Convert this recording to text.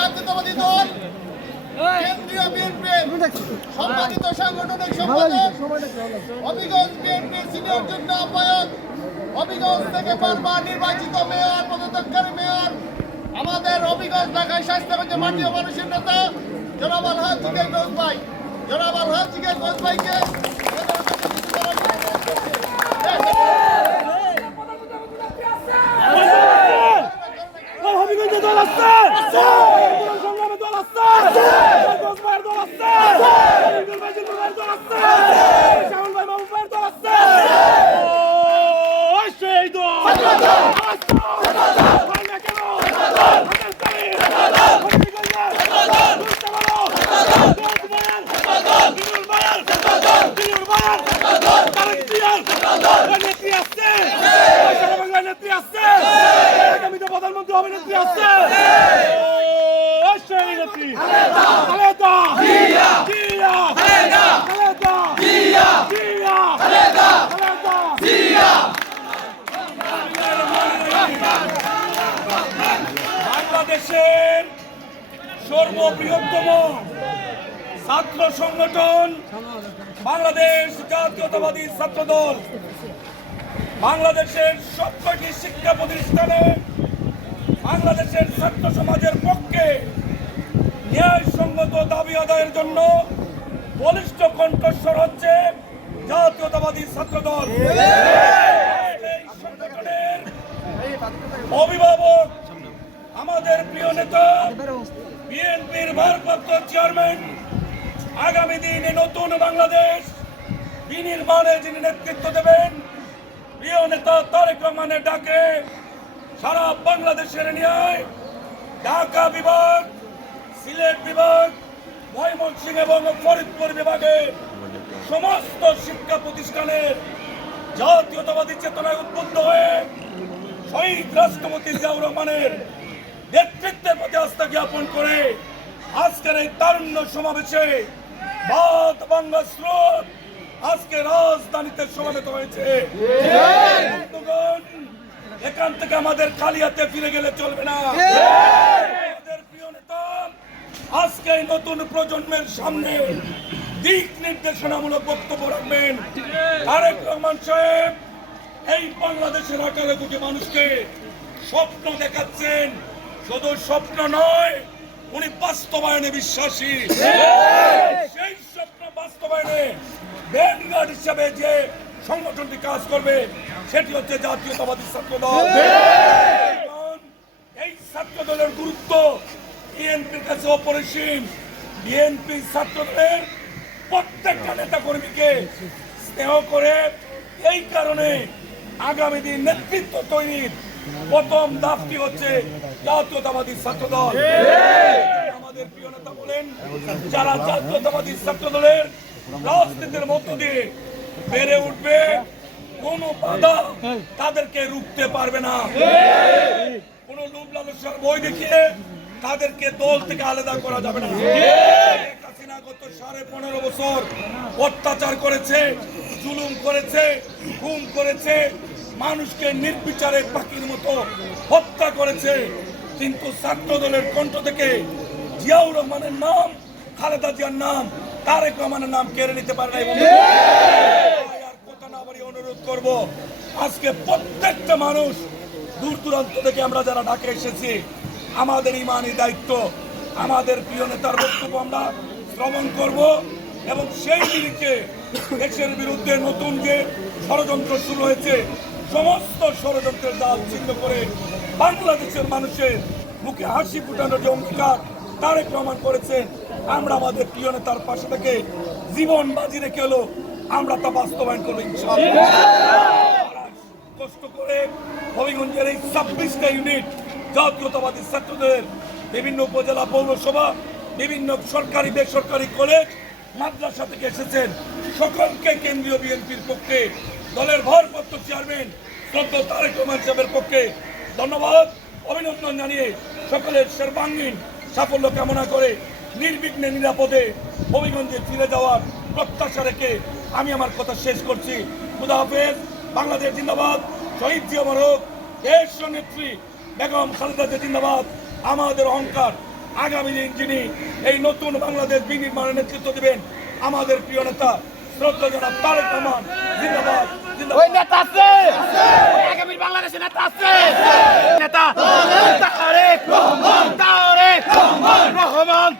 জাতীয়তাবাদী দল কেন্দ্রীয় বিএনপির সম্মানিত সাংগঠনিক সম্পাদক হবিগঞ্জ বিএনপির সিনিয়র যুগ্ম আহ্বায়ক হবিগঞ্জ থেকে বারবার নির্বাচিত মেয়র পদত্যাগকারী মেয়র আমাদের হবিগঞ্জ ঢাকায় স্বাস্থ্যগঞ্জের মাটি ও মানুষের নেতা জনাব আলহাজ জিগের ঘোষ ভাই। জনাব আলহাজ জিগের ঘোষ ভাইকে হবিগঞ্জে দল আসছে সংগ্রামে দল আসছে ভাইয়ের দল আসছে নির্বাচন ভাইয়ের দল আসছে শ্যামল ভাই বাবু ভাইয়ের দল আসছে ও সেই দল হয় না কেন হাজার তালি হবিগঞ্জে বুঝতে পারো দোষ ভাইয়ের দিনুল ভাইয়ের দিনুল ভাইয়ের তারেক জিয়ার নেত্রী আসছে সারা বাংলার নেত্রী আসছে আগামীতে প্রধানমন্ত্রী হবে নেত্রী আসছে নেত্রী খালেদা জিয়া জিয়া খালেদা খালেদা জিয়া জিয়া খালেদা খালেদা জিয়া বাংলাদেশের সর্ববৃহত্তম ছাত্র সংগঠন বাংলাদেশ জাতীয়তাবাদী ছাত্র দল বাংলাদেশের সবকটি শিক্ষা প্রতিষ্ঠানে বাংলাদেশের ছাত্র সমাজের পক্ষে ন্যায়সঙ্গত দাবি আদায়ের জন্য বলিষ্ঠ কণ্ঠস্বর হচ্ছে জাতীয়তাবাদী ছাত্র দল অভিভাবক আমাদের প্রিয় নেতা, বিএনপির ভারপ্রাপ্ত চেয়ারম্যান, আগামী দিনে নতুন বাংলাদেশ বিনির্মাণে যিনি নেতৃত্ব দেবেন, প্রিয় নেতা তারেক রহমানের ডাকে সারা বাংলাদেশের নিয়ে ঢাকা বিভাগ, সিলেট বিভাগ, ময়মনসিংহ এবং ফরিদপুর বিভাগে সমস্ত শিক্ষা প্রতিষ্ঠানের জাতীয়তাবাদী চেতনায় উদ্বুদ্ধ হয়ে শহীদ রাষ্ট্রপতি জিয়াউর রহমানের নেতৃত্বের প্রতি আস্থা জ্ঞাপন করে আজকের এই তারুণ্য সমাবেশে বাদ বাংলা স্রোত আজকে রাজধানীতে সমাবেত হয়েছে। এখান থেকে আমাদের কালিয়াতে ফিরে গেলে চলবে না। আমাদের প্রিয় আজকে নতুন প্রজন্মের সামনে দিক নির্দেশনামূলক বক্তব্য রাখবেন। তারেক রহমান সাহেব, এই বাংলাদেশের আঠারো কোটি মানুষকে স্বপ্ন দেখাচ্ছেন। শুধু স্বপ্ন নয়, উনি বাস্তবায়নে বিশ্বাসী। সেই স্বপ্ন বাস্তবায়নে ব্যানগার্ড হিসাবে যে সংগঠনটি কাজ করবে, সেটি হচ্ছে জাতীয়তাবাদী ছাত্র দল এই ছাত্র দলের গুরুত্ব বিএনপির কাছে অপরিসীম। বিএনপি ছাত্র দলের প্রত্যেকটা নেতা কর্মীকে স্নেহ করে এই কারণে আগামী দিন নেতৃত্ব তৈরির প্রথম ধাপটি হচ্ছে জাতীয়তাবাদী ছাত্র দল আমাদের প্রিয় নেতা বলেন, যারা জাতীয়তাবাদী ছাত্র দলের রাজনীতির মধ্য দিয়ে বেড়ে উঠবে, কোন বাধা তাদেরকে রুখতে পারবে না। কোন লোভ লালসার বই দেখিয়ে তাদেরকে দল থেকে আলাদা করা যাবে না। সাড়ে পনেরো বছর অত্যাচার করেছে, জুলুম করেছে, খুন করেছে, মানুষকে নির্বিচারে পাখির মতো হত্যা করেছে। কিন্তু ছাত্র দলের কণ্ঠ থেকে জিয়াউর রহমানের নাম, খালেদা জিয়ার নাম, তারেক রহমানের নাম কেড়ে নিতে পারে নাই কথা না বাড়িয়ে অনুরোধ করব, আজকে প্রত্যেকটা মানুষ দূর দূরান্ত থেকে আমরা যারা ঢাকা এসেছি, আমাদের ইমানি দায়িত্ব, আমাদের প্রিয় নেতার বক্তব্য আমরা শ্রবণ করব এবং সেই নিরিখে দেশের বিরুদ্ধে নতুন যে ষড়যন্ত্র শুরু হয়েছে, সমস্ত ষড়যন্ত্রের জাল ছিন্ন করে বাংলাদেশের মানুষের মুখে হাসি ফুটানোর যে অঙ্গীকার তারেক প্রমাণ করেছেন। আমরা আমাদের প্রিয় নেতার পাশে থেকে জীবন বাজি রেখে হলো, আমরা তা বাস্তবায়ন করব কষ্ট করে হবিগঞ্জের এই ছাব্বিশটা ইউনিট জাতীয়তাবাদী ছাত্রদের বিভিন্ন উপজেলা পৌরসভা, বিভিন্ন সরকারি, বেসরকারি কলেজ, মাদ্রাসা থেকে এসেছেন। সকলকে কেন্দ্রীয় বিএনপির পক্ষে দলের ভারপ্রাপ্ত চেয়ারম্যান শ্রদ্ধ তারেক রহমান সাহেবের পক্ষে ধন্যবাদ, অভিনন্দন জানিয়ে সকলের সর্বাঙ্গীন সাফল্য কামনা করে নির্বিঘ্নে নিরাপদে হবিগঞ্জে ফিরে যাওয়ার প্রত্যাশা রেখে আমি আমার কথা শেষ করছি। খুদা হাফেজ, বাংলাদেশ জিন্দাবাদ, শহীদ জিয়া মারক দেশ নেত্রী বেগম খালেদা জিন্দাবাদ, আমাদের অহংকার। আগামী দিন যিনি এই নতুন বাংলাদেশ বিনির্মাণে নেতৃত্ব দেবেন, আমাদের প্রিয় নেতা, শ্রদ্ধা জনাব তারেক রহমান, জিন্দাবাদ। ওই নেতা আছে। আগামী বাংলাদেশে নেতা আছে। নেতা তারেক রহমান